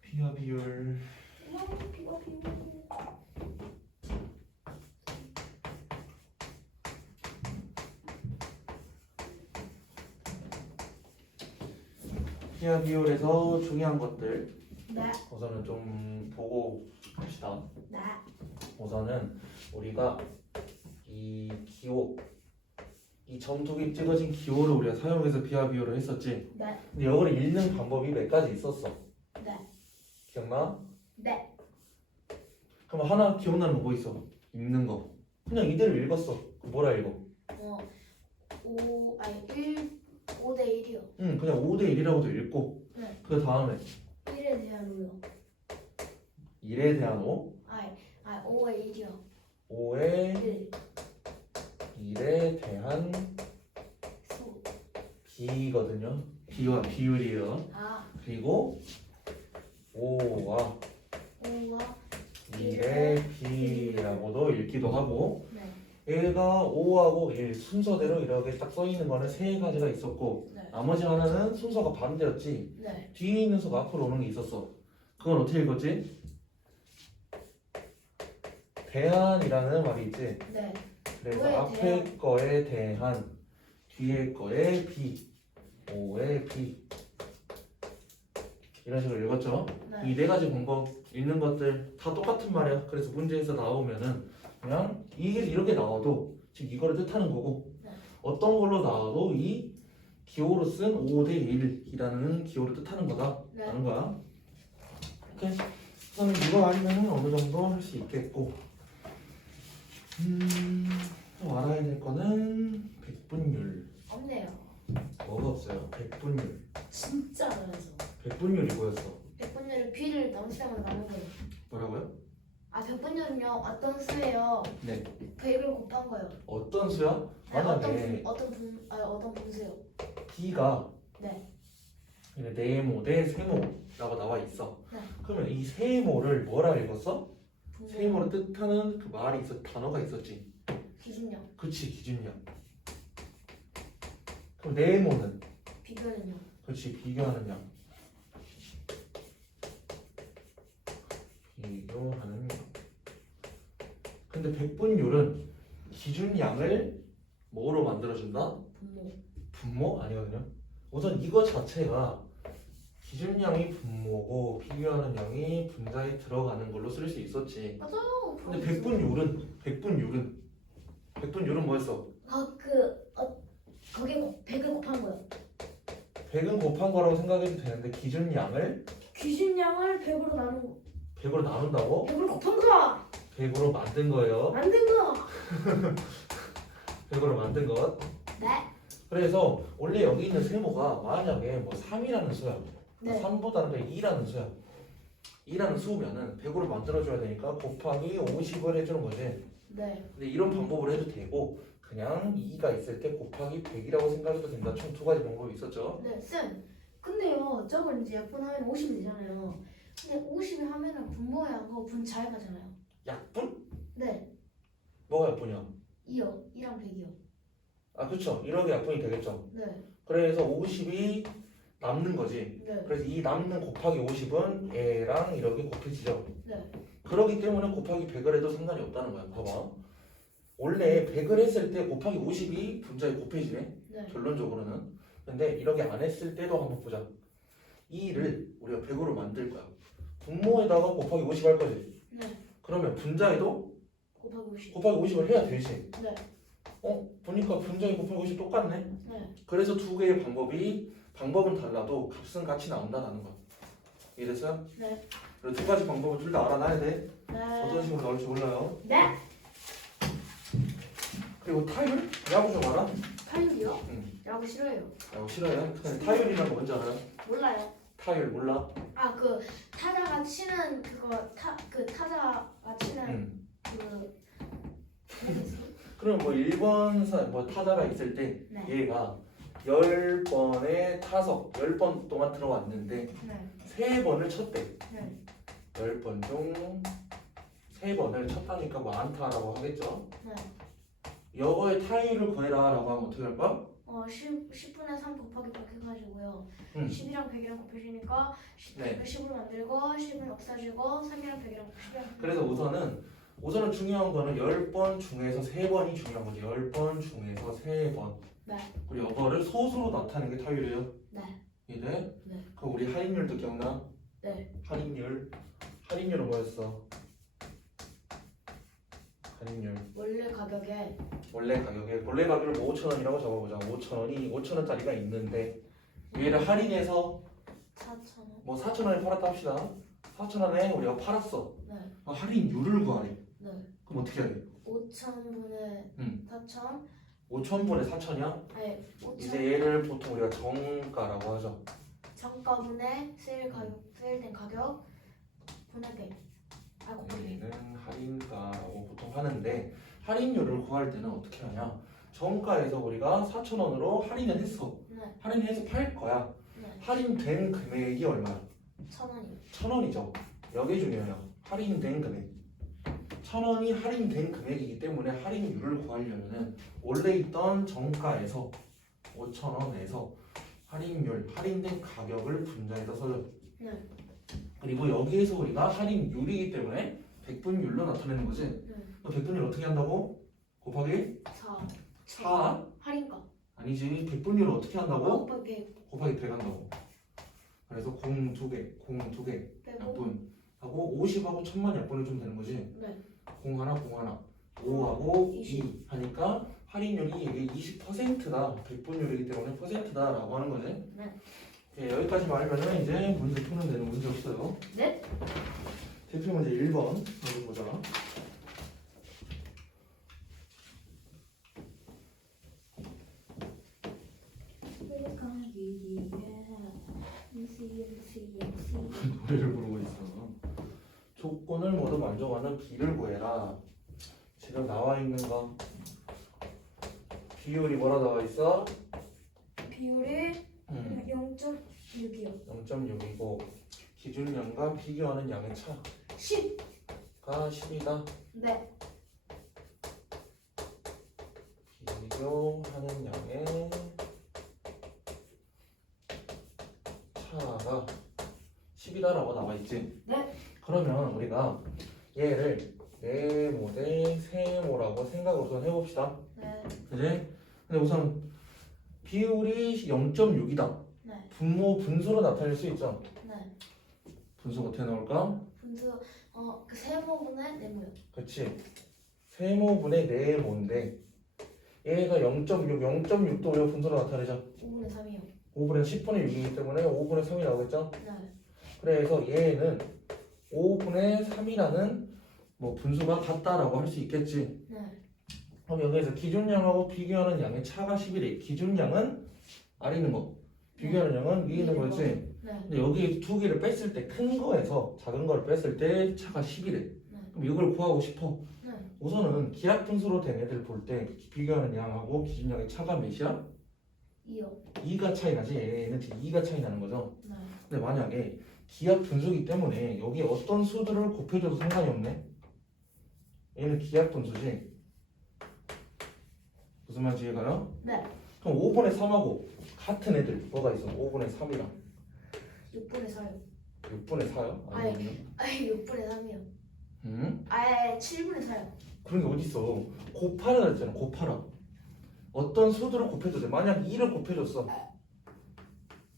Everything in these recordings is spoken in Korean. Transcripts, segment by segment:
B와 비율. B와 비율에서 중요한 것들 네. 우선은 좀 보고 합시다. 네. 우선은 우리가 이 기호, 이 점투기 찍어진 기호를 우리가 사용해서 B와 비율을 했었지. 네. 근데 이거를 읽는 방법이 몇 가지 있었어. 네. 기억나? 네. 그럼 하나 기억나는 거 뭐 있어? 읽는 거. 그냥 이대로 읽었어. 뭐라 읽어? 5대 1이요. 응, 그냥 5대 1이라고도 읽고. 네. 그 다음에 1에 대한 5요. 1에 대한 5, 5에 1이요. 5에 1. 1에 대한 수. B거든요. B와 비율이에요. 그리고 5와 5와 1의 B라고도 읽기도 하고, 네. 얘가 5하고 1 순서대로 이렇게 딱 써있는 거는 세 가지가 있었고, 네. 나머지 하나는 순서가 반대였지. 네. 뒤에 있는 수가 앞으로 오는 게 있었어. 그건 어떻게 읽었지? 대한이라는 말이 있지. 네. 그래서 뭐에 앞에 대한? 거에 대한, 뒤에 거에 B, 5의 B 이런 식으로 읽었죠? 네. 이 네 가지 방법 읽는 것들 다 똑같은 말이야. 그래서 문제에서 나오면은 그냥 이게 이렇게 나와도 지금 이거를 뜻하는 거고, 네. 어떤 걸로 나와도 이 기호로 쓴 5대 1이라는 기호를 뜻하는 거다 네. 라는 거야. 오케이. 그럼 이거 알면 어느 정도 할 수 있겠고, 또 알아야 될 거는 백분율. 없네요. 뭐가 없어요? 백분율. 진짜 어려워서. 백분율이 뭐였어? 100분율을 B를 넘치다고 나눈 거예요. 뭐라고요? 100분율은요 어떤 수예요? 네. 100을 곱한 거예요. 어떤 수야? 네, 만약에 어떤 분수요? B가 네. 네모 대 세모라고 나와 있어. 네. 그러면 이 세모를 뭐라 읽었어? 분수. 세모를 뜻하는 그 말이 단어가 있었지. 기준요. 그치, 기준량. 그럼 네모는? 비교는요. 그치, 비교하는 양. 비교하는 양. 근데 백분율은 기준량을 뭐로 만들어준다? 분모. 분모? 아니거든요. 우선 이거 자체가 기준량이 분모고 비교하는 양이 분자에 들어가는 걸로 쓸 수 있었지. 맞아요. 근데 백분율은 뭐였어? 거기에 100을 곱한 거예요. 100은 곱한 거라고 생각해도 되는데 기준량을 기준량을 100으로 나눈 거. 100으로 나눈다고? 100을 곱한 거. 100으로 만든 거예요. 만든 거. 100으로 만든 것. 네. 그래서 원래 여기 있는 세모가 만약에 뭐 3이라는 수야. 네. 3보다는 그냥 2라는 수야. 2라는 수면은 100으로 만들어줘야 되니까 곱하기 50을 해주는 거지. 네. 근데 이런 방법을 해도 되고 그냥 2가 있을 때 곱하기 100이라고 생각해도 된다. 총 두 가지 방법이 있었죠. 네. 쌤. 근데요. 저걸 이제 약분하면 50이 되잖아요. 근데 50을 하면은 분모에 안 가고 분자에 가잖아요. 약분? 네. 뭐가 약분이야? 2요. 2랑 100이요. 아 그쵸. 이렇게 약분이 되겠죠. 네. 그래서 50이 남는 거지. 네. 그래서 이 남는 곱하기 50은 얘랑 이렇게 곱해지죠. 네. 그렇기 때문에 곱하기 100을 해도 상관이 없다는 거야. 봐봐. 원래 100을 했을 때 곱하기 50이 분자에 곱해지네. 네. 결론적으로는. 근데 이렇게 안 했을 때도 한번 보자. 2를 우리가 100으로 만들 거야. 분모에다가 곱하기 50 할 거지. 네. 그러면 분자에도 곱하기 50. 곱하기 50을 해야 되지. 네. 보니까 분자에 곱하기 50 똑같네. 네. 그래서 두 개의 방법은 달라도 값은 같이 나온다는 거야. 이해됐어요? 네. 그리고 두 가지 방법을 둘 다 알아놔야 돼. 네. 어떤 식으로 나올지 몰라요. 네. 그리고 타율? 야구 좀 알아? 타율이요? 응. 야구 싫어요. 야구 싫어요? 근데 타율이라는 거 뭔지 알아요? 몰라요. 타율 몰라? 그 타자가 치는 타자가 치는 응. 뭐지 있어요? 그럼 뭐 1번 타자가 있을 때 네. 얘가 10번의 타석 10번 동안 들어왔는데 네. 3번을 쳤대. 네. 10번 중 3번을 쳤다니까 뭐 안타라고 하겠죠. 네. 여거의 타율을 구해라 라고 하면 어떻게 할 거야? 10분의 3 곱하기 100 해가지고요. 음. 10이랑 100이랑 곱해주니까 네. 10으로 만들고 10은 없어지고 3이랑 100이랑 곱해주면 그래서 우선은 중요한 거는 10번 중에서 3번이 중요한 거지. 10번 중에서 3번. 네. 그리고 이거를 소수로 나타내는 게 타율이에요. 네. 이해? 네. 그럼 우리 할인율도 기억나? 네. 할인율은 뭐였어? 할인율. 원래 가격에 원래 가격을 뭐 5,000원이라고 적어보자. 5,000원짜리가 있는데 얘를 할인해서 4,000원. 뭐 4,000원에 팔았다 합시다. 4,000원에 우리가 팔았어. 네. 할인율을 구하래. 네. 그럼 어떻게 해야 돼? 5,000분의 4,000. 5,000분의 4,000이야? 아니 5,000. 이제 얘를 보통 우리가 정가라고 하죠. 정가분의 세일된 가격 분의 100. 아 곱하기 100. 얘는 할인가라고 보통 하는데 할인율을 구할 때는 어떻게 하냐? 정가에서 우리가 4,000원으로 할인을 했어. 네. 할인해서 팔 거야. 네. 할인된 금액이 얼마야? 1,000원이요. 1,000원이죠. 여기 중요해요. 할인된 금액. 1,000원이 할인된 금액이기 때문에 할인율을 구하려면은 원래 있던 정가에서 5,000원에서 할인된 가격을 분자해서 써줘. 네. 그리고 여기에서 우리가 할인율이기 때문에 백분율로 나타내는 거지. 네. 백분율 어떻게 한다고? 곱하기 4. 4? 할인가. 아니지. 백분율을 어떻게 한다고? 곱하기 100 곱하기 100 한다고. 그래서 0 2개, 빼고. 약분 하고 50하고 1000만 약분을 좀 되는 거지. 네. 0 하나, 0 하나. 5하고 20. 2 하니까 할인율이 이게 20%다. 백분율이기 때문에 %다라고 하는 거지. 네. 예, 여기까지만 알면은 이제 문제 푸는 데는 문제 없어요. 네. 대표 문제 1번 한번 보자. 노래를 부르고 있어. 조건을 모두 만족하는 B를 구해라. 지금 나와 있는 거 비율이 뭐라 나와 있어? 비율이 0.6이요. 0.6이고 기준량과 비교하는 양의 10. 차가 10이다. 네. 비교하는 양의 차가 10이다라고 나와 있지. 네. 그러면 우리가 얘를 네모 대 세모라고 생각을 우선 해봅시다. 네. 그지? 근데 우선 비율이 0.6이다. 네. 분수로 나타낼 수 있죠. 네. 분수가 어떻게 나올까? 분수 그 세모분의 네모요. 그렇지. 세모분의 네모인데 얘가 0.6도 왜 분수로 나타내죠? 5분의 3이요. 5분의 10분의 6이기 때문에 5분의 3이 나오겠죠? 네. 그래서 얘는 5분의 3이라는 뭐 분수가 같다라고 할 수 있겠지. 네. 그럼 여기에서 기준량하고 비교하는 양의 차가 10이래. 기준량은 아래 있는 거, 비교하는 양은 위에 있는 거지. 네. 근데 여기 두 개를 뺐을 때 큰 거에서 작은 걸 뺐을 때 차가 10이래. 네. 그럼 이걸 구하고 싶어. 네. 우선은 기하 분수로 된 애들 볼 때 비교하는 양하고 기준량의 차가 몇이야? 2요. 2가 차이 나지. 얘는 지금 2가 차이 나는 거죠. 네. 근데 만약에 기하 분수기 때문에 여기 어떤 수들을 곱해줘도 상관이 없네. 얘는 기하 분수지. 무슨 말인지 이해가요? 네. 그럼 5분의 3하고 같은 애들 뭐가 있어? 5분의 3이랑 6분의 4요. 6분의 4요? 아니면? 아니 6분의 3이요. 응? 아예 7분의 4요. 그런 게 어딨어. 곱하라 그랬잖아. 곱하라. 어떤 수들을 곱해줘도 돼. 만약 2를 곱해줬어.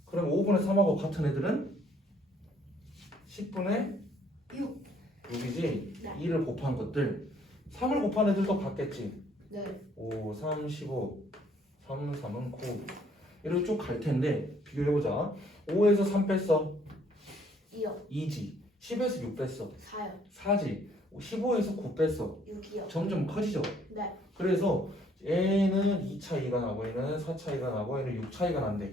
그럼 5분의 3하고 같은 애들은 10분의 6. 6이지. 네. 2를 곱한 것들. 3을 곱한 애들도 같겠지. 네. 5, 3, 15. 3, 3은 9. 이렇게 쭉 갈 텐데 비교해보자. 5에서 3 뺐어. 2요. 2지. 10에서 6 뺐어. 4요. 4지. 15에서 9 뺐어. 6이요. 점점 커지죠. 네. 그래서 얘는 2 차이가 나고 얘는 4 차이가 나고 얘는 6 차이가 난대.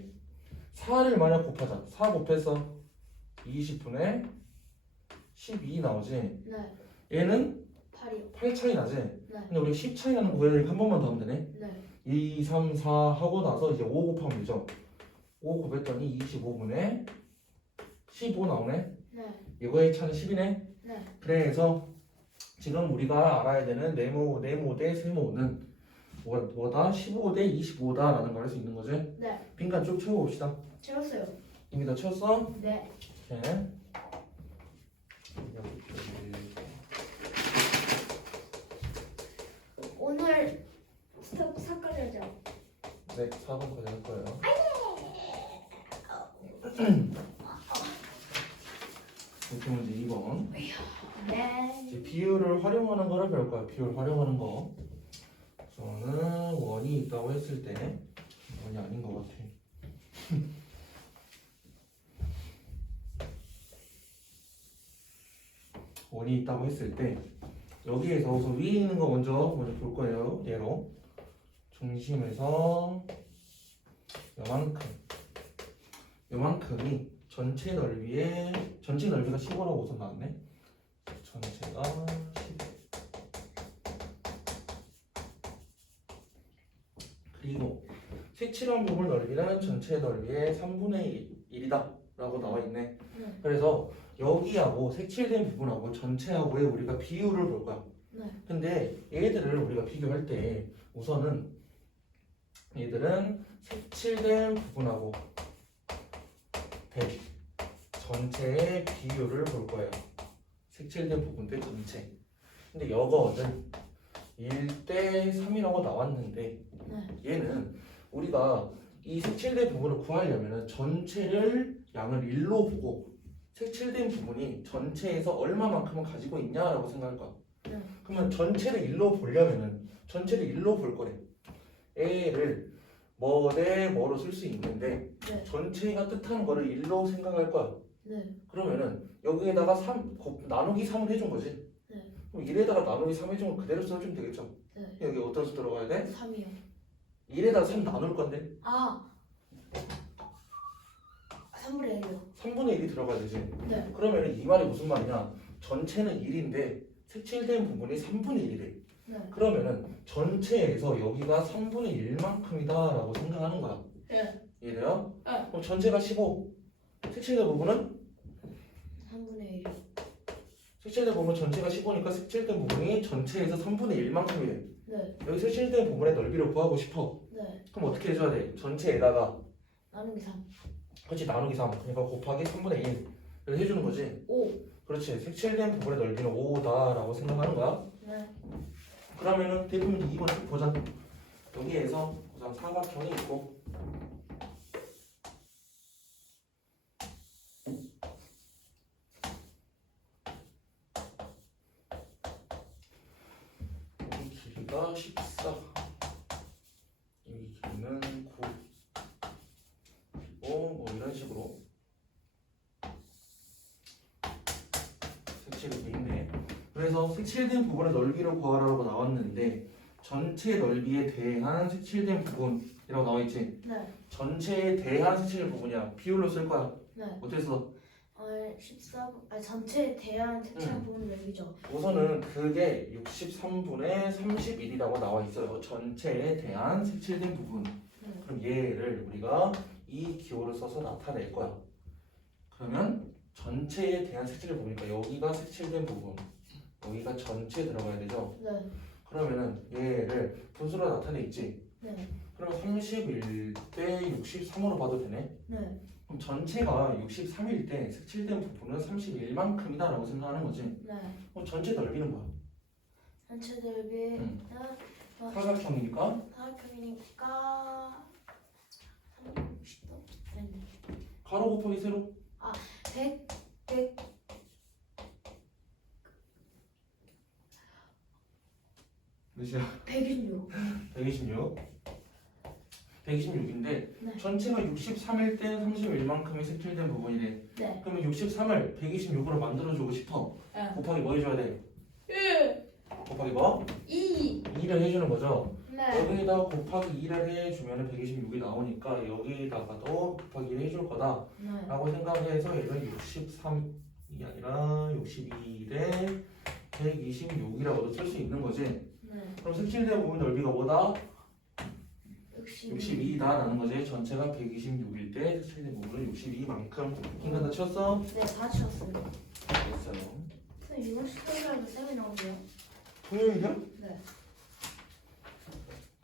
4를 만약 곱하자. 4 곱해서 20분의 12 나오지. 네. 얘는 8이요. 8 차이 나지. 네. 근데 우리 10 차이 나는 거 구해야 한 번만 더 하면 되네. 네. 2, 3, 4 하고 나서 이제 5 곱하면 되죠. 5 곱했더니 25분의 15 나오네. 네. 이거의 차는 10이네. 네. 그래서 지금 우리가 알아야 되는 네모 대 세모는 뭐다? 15대 25다라는 걸 할 수 있는 거지? 네. 빈칸 쭉 채워봅시다. 채웠어요. 이미 다 채웠어? 네. 오케이. 오늘 스톱 삭발하죠. 네, 4번까지 할 거예요. 이렇게 문제 2번. 네. 이제 비율을 활용하는 거를 배울 거야. 비율 활용하는 거. 저는 원이 있다고 했을 때 원이 아닌 것 같아. 원이 있다고 했을 때 여기에서 우선 위에 있는 거 먼저 볼 거예요. 얘로 중심에서 요만큼이 전체 넓이가 15라고 우선 나왔네. 전체가 15. 그리고 색칠한 부분 넓이는 전체 넓이의 3분의 1이다 라고 나와 있네. 네. 그래서 여기하고 색칠된 부분하고 전체하고의 우리가 비율을 볼 거야. 네. 근데 얘들을 우리가 비교할 때 우선은 얘들은 색칠된 부분하고 전체의 비율을 볼 거예요. 색칠된 부분들 전체. 근데 여거는 1대 3이라고 나왔는데 네. 얘는 우리가 이 색칠된 부분을 구하려면 전체를 양을 1로 보고 색칠된 부분이 전체에서 얼마만큼은 가지고 있냐라고 생각할 거야. 네. 그러면 전체를 1로 보려면은 전체를 1로 볼 거래. A를 뭐 대 뭐로 쓸 수 있는데 네. 전체가 뜻하는 거를 1로 생각할 거야. 네. 그러면은 여기에다가 3 나누기 3을 해준 거지. 네. 그럼 1에다가 나누기 3 해주면 그대로 써주면 되겠죠. 네. 여기 어떤 수 들어가야 돼? 3이요. 1에다가 3 나눌 건데 아. 3분의 1이요. 3분의 1이 들어가야 되지. 네. 그러면은 이 말이 무슨 말이냐? 전체는 1인데 색칠된 부분이 3분의 1이래. 네. 그러면은 전체에서 여기가 3분의 1만큼이다 라고 생각하는 거야. 네. 이해돼요? 네. 그럼 전체가 15 색칠된 부분은? 3분의 1이요. 색칠된 부분 전체가 15니까 색칠된 부분이 전체에서 3분의 1만큼이래. 네. 여기 색칠된 부분의 넓이를 구하고 싶어. 네. 그럼 어떻게 해줘야 돼? 전체에다가 나누기 3. 그렇지 나누기 3 그러니까 곱하기 3분의 1을 해주는 거지. 5. 그렇지 색칠된 부분의 넓이는 5다 라고 생각하는 거야. 네. 그러면은 대부분 2번 쭉 보자. 여기에서 우선 사각형이 있고 여기 길이가 14 여기 길이는 9 그리고 뭐 이런 식으로 색칠이 돼 있네. 그래서 색칠된 부분의 넓이를 구하라고 나왔는데 전체 넓이에 대한 색칠된 부분이라고 나와 있지. 네. 전체에 대한 색칠된 부분이야. 비율로 쓸 거야. 네. 어떻게 써? 14분. 아니 전체에 대한 색칠한 부분 넓이죠. 우선은 그게 63분의 31이라고 나와 있어요. 전체에 대한 색칠된 부분. 네. 그럼 얘를 우리가 이 기호를 써서 나타낼 거야. 그러면 전체에 대한 색칠된 부분이니까 여기가 색칠된 부분, 여기가 전체에 들어가야 되죠. 네. 그러면은 얘를 분수로 나타내 있지. 네. 그럼 31대 63으로 봐도 되네. 네. 그럼 전체가 63일 때 색칠된 부분은 31만큼이다 라고 생각하는 거지. 네. 그럼 전체 넓이는 뭐야? 전체 넓이는 사각형이니까 사각형이니까 30도. 아니. 가로 곱하기 세로 100 몇이야? 126. 126인데 네. 전체가 63일 때 31만큼이 색칠된 부분이래. 네. 그러면 63을 126으로 만들어주고 싶어. 네. 곱하기 뭐 해줘야 돼? 1. 곱하기 뭐? 2. 2를 해주는 거죠. 네. 여기에다가 곱하기 2를 해주면 126이 나오니까 여기다가도 곱하기 1 해줄 거다 네. 라고 생각해서 얘는 63이 아니라 62대 126이라고도 쓸 수 있는 거지. 네. 그럼 색칠된 부분 넓이가 뭐다? 62. 62다 라는 거지. 전체가 126일 때 색칠된 부분은 62만큼. 인간 다 치웠어? 네, 다 치웠어요. 됐어요. 선생님 이번 시간에도 쌤이 나오세요? 토요일이야? 네.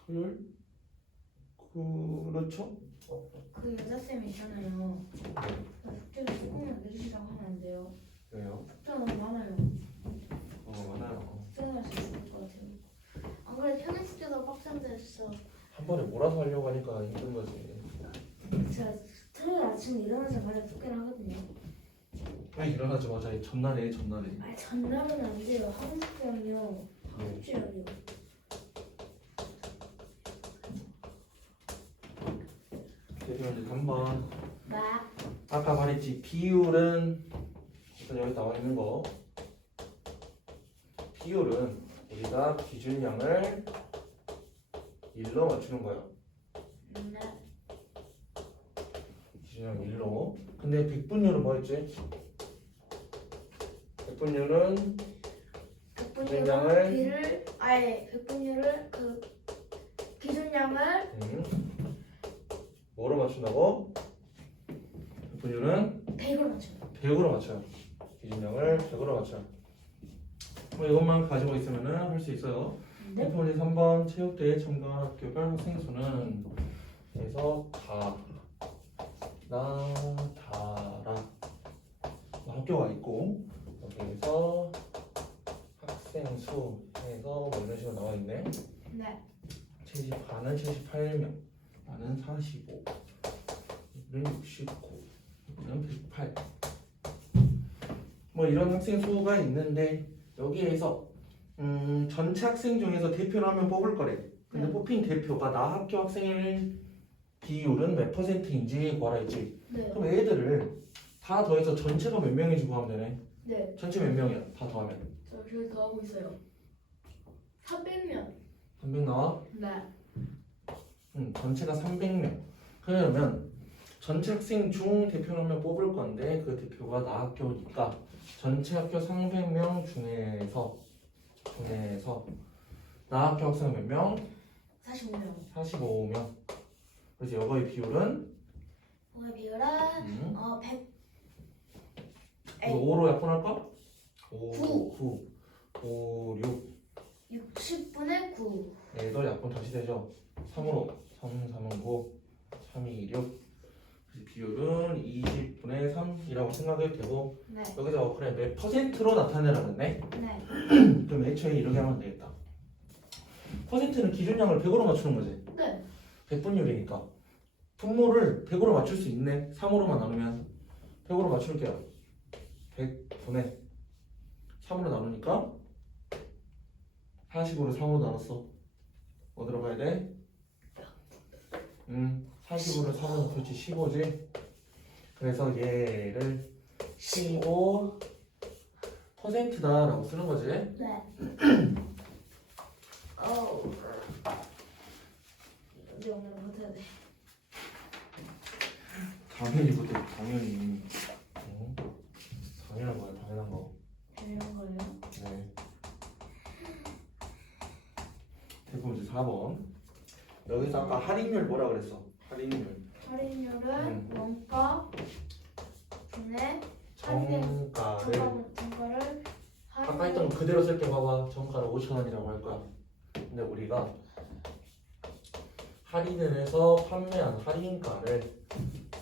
토요일? 그렇죠? 그 여자쌤이 있잖아요. 숙제를 조금만 내주시라고 하면 안 돼요. 왜요? 숙제 너무 많아요. 많아요. 숙제할 수 있을 것 같아요. 안 그래 평일 숙제도 빡센데 했어. 한 번에 몰아서 하려고 하니까 힘든 거지. 제가 토요일 아침에 일어나자마자 숙제를 하거든요. 왜 일어나자마자 전날에 아 전날은 안 돼요. 하루 숙제는요. 하루 숙제는요. 그래서 이제 3번 막 아까 말했지 비율은 일단 여기 나와 있는 거 비율은 우리가 기준량을 1로 맞추는 거야. 네. 기준량 1로. 근데 백분율은 뭐였지? 백분율은 기준량을- 비를 아예 백분율을 그 기준량을 뭐로 맞춘다고? 백분율은 100으로 맞춰요. 100으로 맞춰요. 기준량을 100으로 맞춰요. 뭐 이것만 가지고 있으면은 할 수 있어요. 네. 문제 3번 체육대회에 참가한 학교별 학생 수는 그래서 다라 학교가 있고 여기에서 학생 수 해서 뭐 이런 식으로 나와 있네. 네. 74는 78명, 나는 45, 얘는 69, 얘는 108. 뭐 이런 학생 수가 있는데 여기에서 전체 학생 중에서 대표를 하면 뽑을 거래. 근데 네. 뽑힌 대표가 나 학교 학생의 비율은 몇 %인지 구하라 했지. 네. 그럼 얘들을 다 더해서 전체가 몇 명인지 구하면 되네. 네. 전체 몇 명이야? 다 더하면 저 여기 더 하고 있어요. 300명. 300 나와? 네. 전체가 300명. 그러면 전체 학생 중 대표를 하면 뽑을 건데 그 대표가 나 학교니까 전체 학교 300명 중에서 나 학교 학생은 몇 명? 45명. 45명. 그래서 여거의 비율은 오늘 비율은 100. 이거 5로 약분할까? 9. 5, 6 60분의 9. 얘도 약분 다시 되죠. 3으로 3, 3은 9 3, 2, 6 그래서 비율은 20분의 3이라고 생각해도 되고 네. 여기서 그래 몇 %로 나타내라는데 네. 그럼 애초에 이렇게 하면 되겠다. 퍼센트는 기준량을 100으로 맞추는 거지. 네. 100분율이니까 분모를 100으로 맞출 수 있네. 3으로만 나누면 100으로 맞출게요. 100분의 3으로 나누니까 40으로 3으로 나눴어. 뭐 들어가야 돼? 40으로 3으로 그렇지 15지. 그래서 얘를 15%다라고 쓰는 거지. 네. 우리 오늘 못해야 돼. 당연히 못해. 당연히. 당연한 거야. 당연한 거. 이런 거예요? 네. 대표 문제 4번. 여기서 아까 할인율 뭐라 그랬어? 할인율. 할인율은 원가 분의 정가를 정가를 아까 했던 거 그대로 쓸게. 봐봐. 정가를 5,000원이라고 할 거야. 근데 우리가 할인을 해서 판매한 할인가를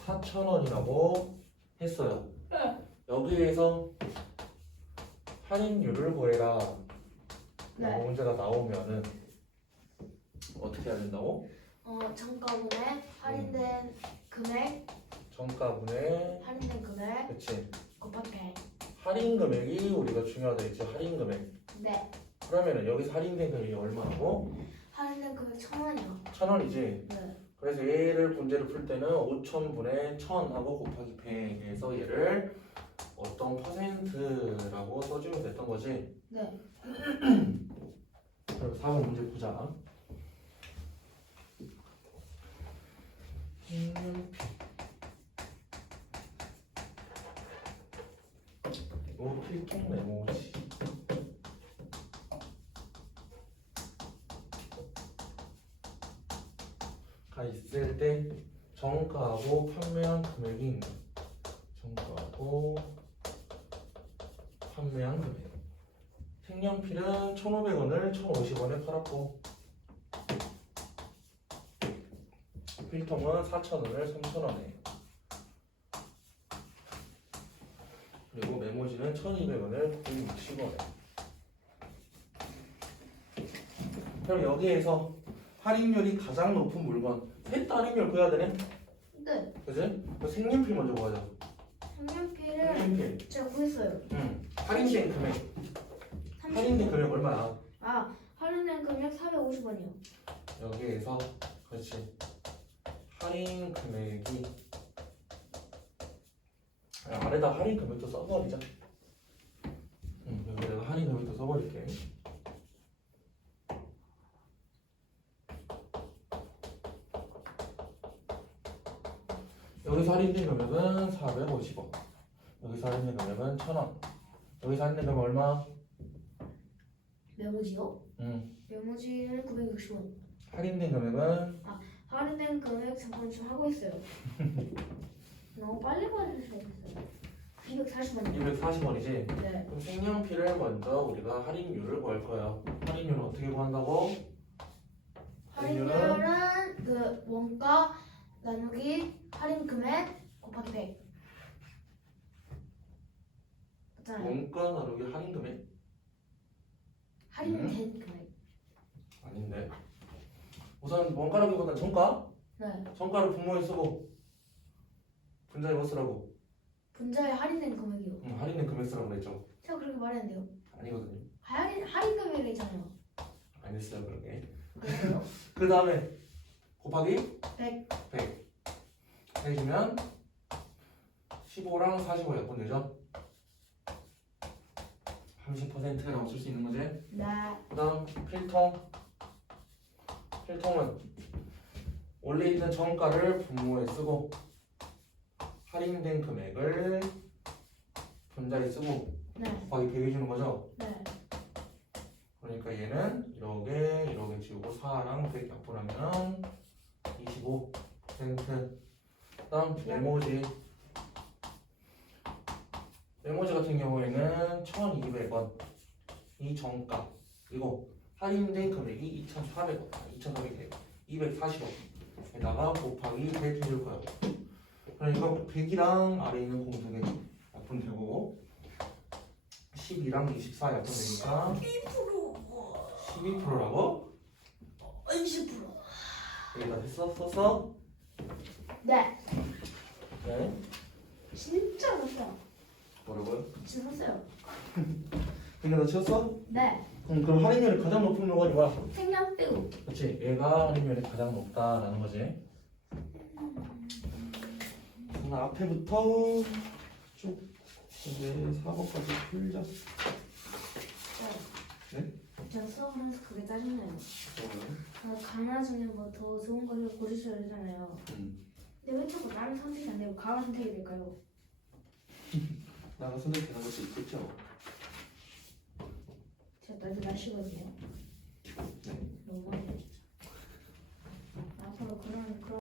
4,000원이라고 했어요. 여기에서 할인율을 구해라 라고 문제가 나오면은 어떻게 해야 된다고? 정가분의 할인된 금액 정가분의 금액 그치 곱하기 100. 할인 금액이 우리가 중요하다 했지. 할인 금액. 네. 그러면은 여기서 할인된 금액이 얼마라고? 할인된 금액 1,000원이요. 1,000원이지. 네. 그래서 얘를 문제를 풀 때는 5,000분의 1,000하고 곱하기 100에서 얘를 어떤 퍼센트라고 써주면 됐던 거지. 네. 그럼 4번 문제 보자. 이거 필통 메모지. 가 있을 때 정가하고 판매한 금액이 있는 정가하고 판매한 금액. 색연필은 1,500원을 1,050원에 팔았고 필통은 4,000원을 3,000원에. 그리고 메모지는 1,200원을 960원에. 그럼 여기에서 할인율이 가장 높은 물건 셋 다 할인율 구해야 되네? 네. 그지? 그럼 색연필 먼저 구하자. 색연필을 색연필. 제가 구했어요. 할인된 금액. 할인된 금액 얼마야? 아, 할인된 금액 450원이요. 여기에서 그렇지. 할인 금액이 아래다 할인 금액도 써버리자. 여기 내가 할인 금액도 써버릴게. 여기서 할인된 금액은 450원. 여기서 할인된 금액은 1,000원. 여기서 할인된 금액 얼마? 메모지요? 메모지는 960원. 할인된 금액은 할인된 금액 잠깐 좀 하고 있어요. 너무 빨리 받으셔야겠어요. 240원이요. 240원이지? 네. 그럼 색연필을 먼저 우리가 할인율을 구할 거예요. 할인율은 어떻게 구한다고? 할인율은 그 원가 나누기 할인 금액 곱하기 100. 맞잖아요. 원가 나누기 할인 금액? 할인된 금액. 아닌데. 우선 원가라기보다는 정가? 네. 정가를 분모에 쓰고 분자에 뭐 쓰라고? 분자에 할인된 금액이요. 할인된 금액 쓰라고 그랬죠? 제가 그렇게 말했는데요. 아니거든요. 할인 금액이잖아요. 안 했어요 그렇게. 그래서요? 그 다음에 곱하기 100. 100 해주면 15랑 45 약분되죠? 30%라고 쓸 수 있는 거지? 네. 그 다음 필통은 원래 있는 정가를 분모에 쓰고 할인된 금액을 분자에 쓰고 네. 곱하기 100 해주는 거죠? 네. 그러니까 얘는 이렇게 지우고 4랑 100 약분하면 25%. 다음 메모지 같은 경우에는 1,200원 이 정가 그리고 할인된 금액이 2,400원 240원에다가 곱하기 100 해줄 거예요. 그러니까 100이랑 아래 있는 공중에 약분되고 12랑 24 약분되니까 12%라고? 20%. 여기다 됐어? 썼어? 네. 네. 진짜 못다. 뭐라고요? 진짜 샀어요. 근데 너 치웠어? 네. 그럼 할인율이 가장 높은 물건이 뭐야? 색연필. 그렇지. 얘가 할인율이 가장 높다라는 거지. 그럼 앞에부터 쭉 이제 4번까지 풀자. 네? 제가 수업하면서 그게 짜증나요. 가나 중에 뭐 더 좋은 걸 고르셔야 되잖아요. 근데 왜 자꾸 다른 선택이 안 되고 가나 선택이 될까요? 나가 선택되는 것도 있겠죠. 제가 나도 날씨거든요.